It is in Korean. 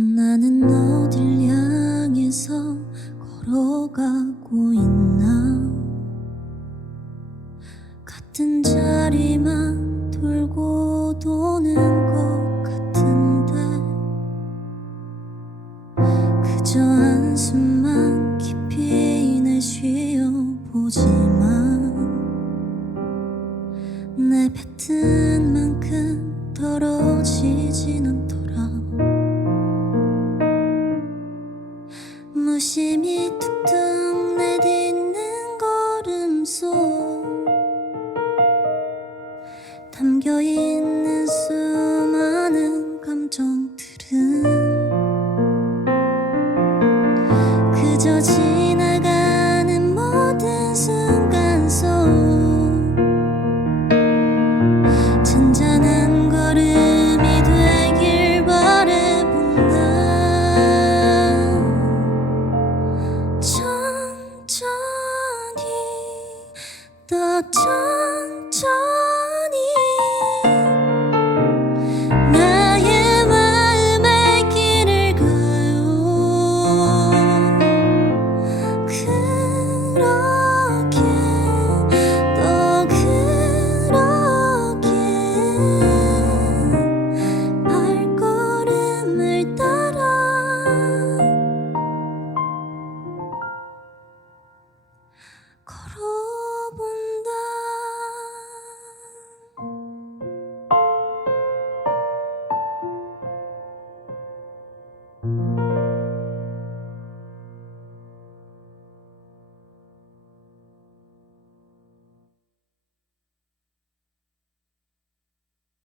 난 어딜 향해서 걸어가고 있나? 같은 자리만 돌고 도는 것 같은데 그저 한숨만 깊이 내쉬어보지만 내 뱉은 만큼 떨어지진 않더 심히 툭툭 내딛는 걸음 속 담겨있는 수많은 감정들은 그저 지 的挣扎。